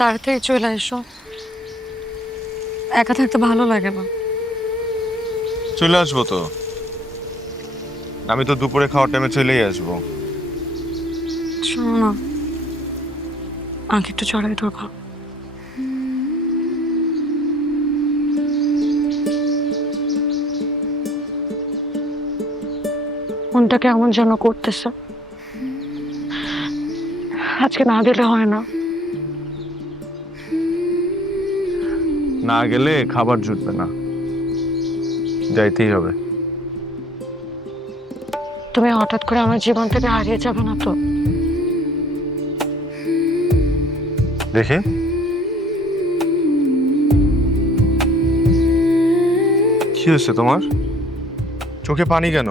তাড়াতাড়ি চলে এসো, একা থাকতে ভালো লাগে না। চলে আসবো তো, আমি তো দুপুরে খাওয়ার টাইমে চলেই আসবো। শোনো না, আমাকে একটু চড়াই ধরবো। মনটা কেমন যেন করতেছে, আজকে না দিলে হয় না। না গেলে খাবার জুটবে না, যাইতেই হবে। তুমি হঠাৎ করে আমার জীবন থেকে হারিয়ে যাবে না তো? দেখি কি হয়েছে তোমার, চোখে পানি কেন?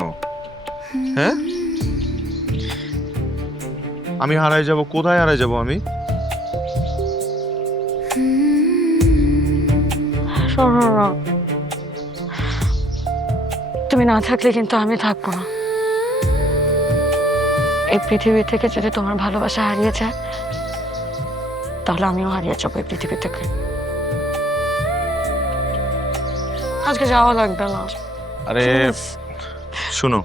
হ্যাঁ, আমি হারাই যাব? কোথায় হারাই যাব আমি? শোনো না, তুমি না থাকলে কিন্তু আমি থাকবো না। এই পৃথিবী থেকে যদি তোমার ভালোবাসা হারিয়ে যায়, তাহলে আমিও হারিয়ে যাবো এই পৃথিবী থেকে। আজকে যাওয়া লাগবে না। আরে শোনো,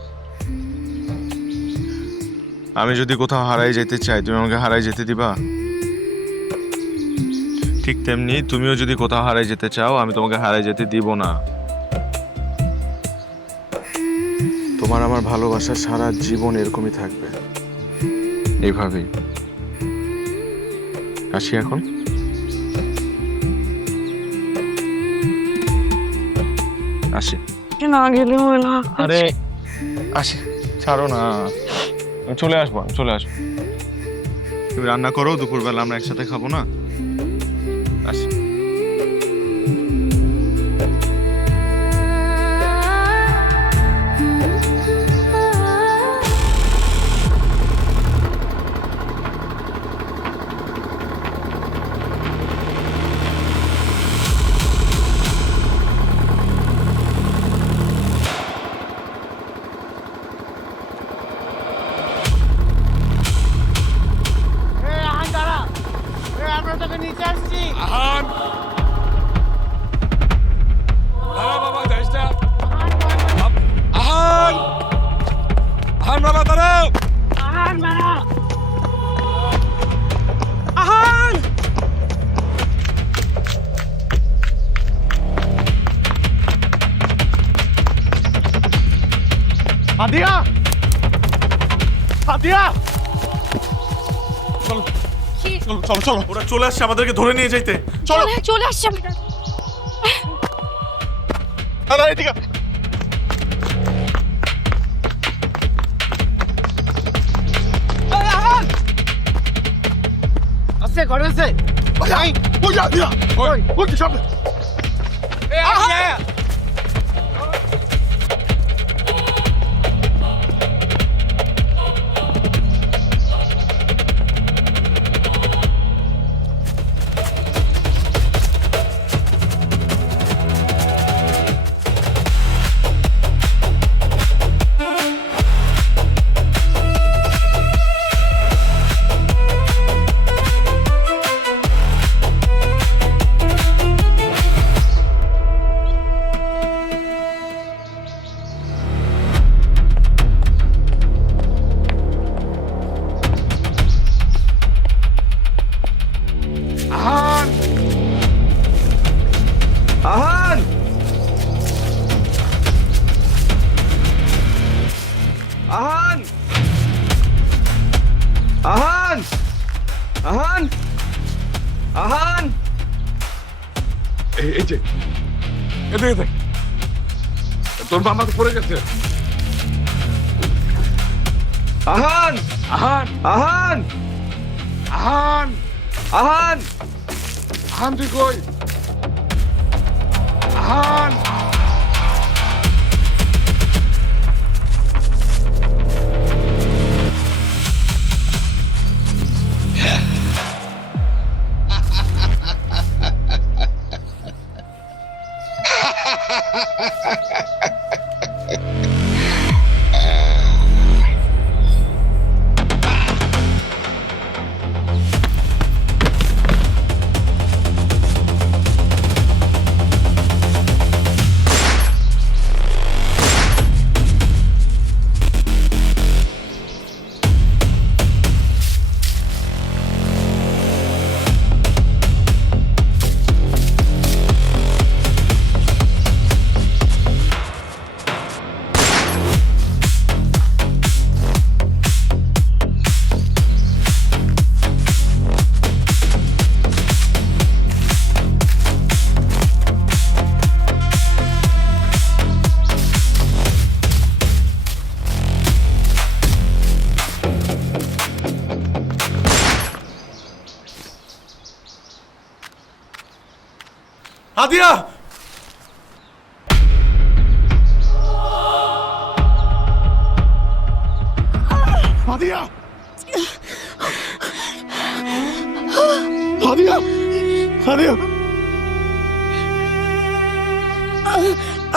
আমি যদি কোথাও হারাই যেতে চাই, তুমি আমাকে হারাই যেতে দিবা? ঠিক তেমনি তুমিও যদি কোথাও হারাই যেতে চাও, আমি তোমাকে হারাই যেতে দিব না। তোমার আমার ভালোবাসা সারা জীবন এরকমই থাকবে, এইভাবেই। আসি এখন। আসি। না গেলে হয় না। আরে আসি, ছাড়ো না, আমি চলে আসবো, আমি চলে আসবো। তুমি রান্না করো, দুপুরবেলা আমরা একসাথে খাবো না? আসি। আহান দাঁড়া বাবা, যাইস না। আহান আহান বাবা, দাঁড়াও। আহান আদিয়া, আদিয়া, চলো কি? চলো চলো চলো, ওরা চলে আসছে আমাদেরকে ধরে নিয়ে যাইতে। চলো চলে আসছে। দাঁড়া, এদিকে। আছে ঘরে আছে ওই ওই আদিয়া, ওই ওই সামনে। আহান আহান আহান আহান আহান আহান, এই যে এদিকে দেখ, তোর মামা তো পড়ে গেছে। আহান আহান আহান আহান আহান আহান, তুই কই? আহান হাদিয়া হাদিয়া হাদিয়া হাদিয়া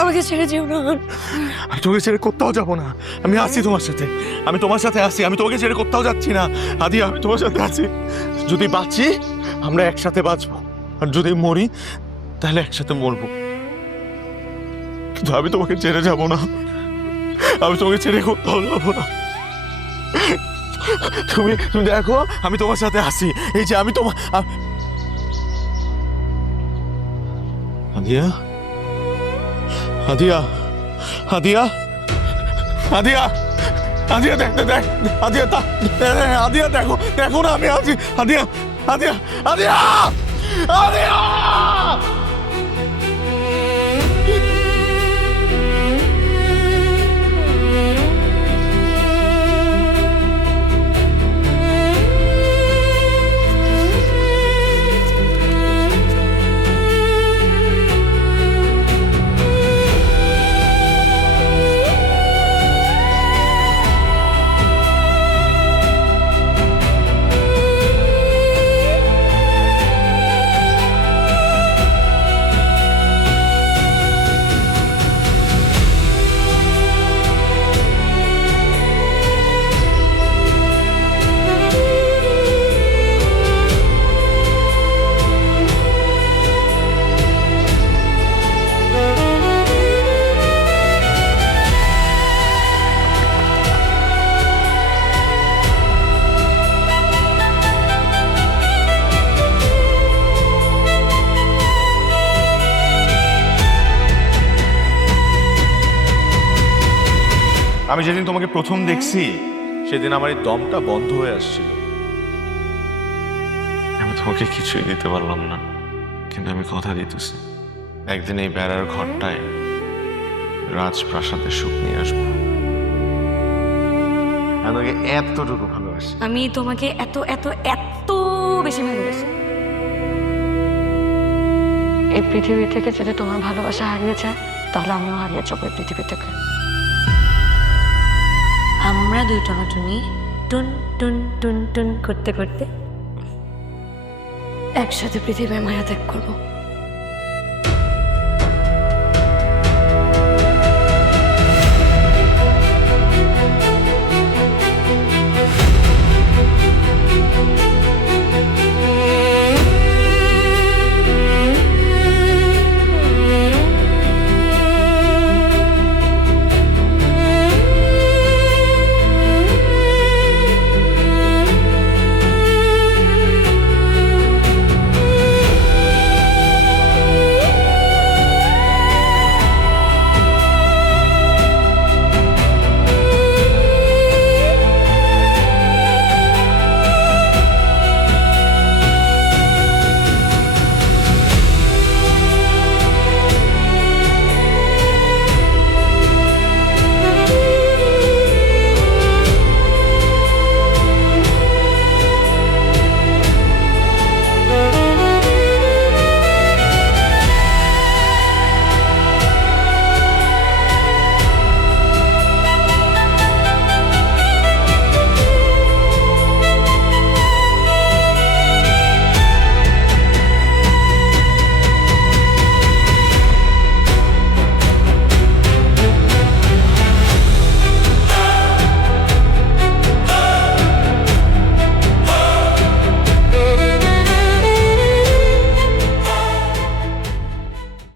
আমাকে ছেড়ে যেও না। আমি তোকে ছেড়ে কোথাও যাবো না। আমি আছি তোমার সাথে, আমি তোমার সাথে আছি, আমি তোমাকে ছেড়ে কোথাও যাচ্ছি না। হাদিয়া আমি তোমার সাথে আছি। যদি বাঁচি আমরা একসাথে বাঁচবো, আর যদি মরি তাহলে একসাথে মরবো। কিন্তু আমি তোমাকে ছেড়ে যাব না, আমি তোমাকে ছেড়ে কোথাও যাবো না। তুমি তুমি দেখো আমি তোমার সাথে আছি। এই যে আমি তোমার হাদিয়া হাদিয়া হাদিয়া হাদিয়া হাদিয়া দেখ দেখ হাদিয়া হাদিয়া দেখো দেখো না আমি আছি। হাদিয়া হাদিয়া হাদিয়া হাদিয়া আমি যেদিন তোমাকে প্রথম দেখছি সেদিন আমার এই দমটা বন্ধ হয়ে আসছিল। আমি তোমাকে কিছুই দিতে পারলাম না, কিন্তু আমি কথা দিতেছি একদিন এই বেড়ার ঘরটায় রাজপ্রাসাদের সুখ নিয়ে আসবো। আমাকে এতটুকু ভালোবাসি। আমি তোমাকে এত এত এত বেশি ভালোবাসি। এই পৃথিবী থেকে যদি তোমার ভালোবাসা হারিয়েছে তাহলে আমিও হারিয়ে যাবো এই পৃথিবী থেকে। আমরা দুই টনাটনি টুন টুন টুন টুন করতে করতে একসাথে পৃথিবীর মায়া ত্যাগ করবো।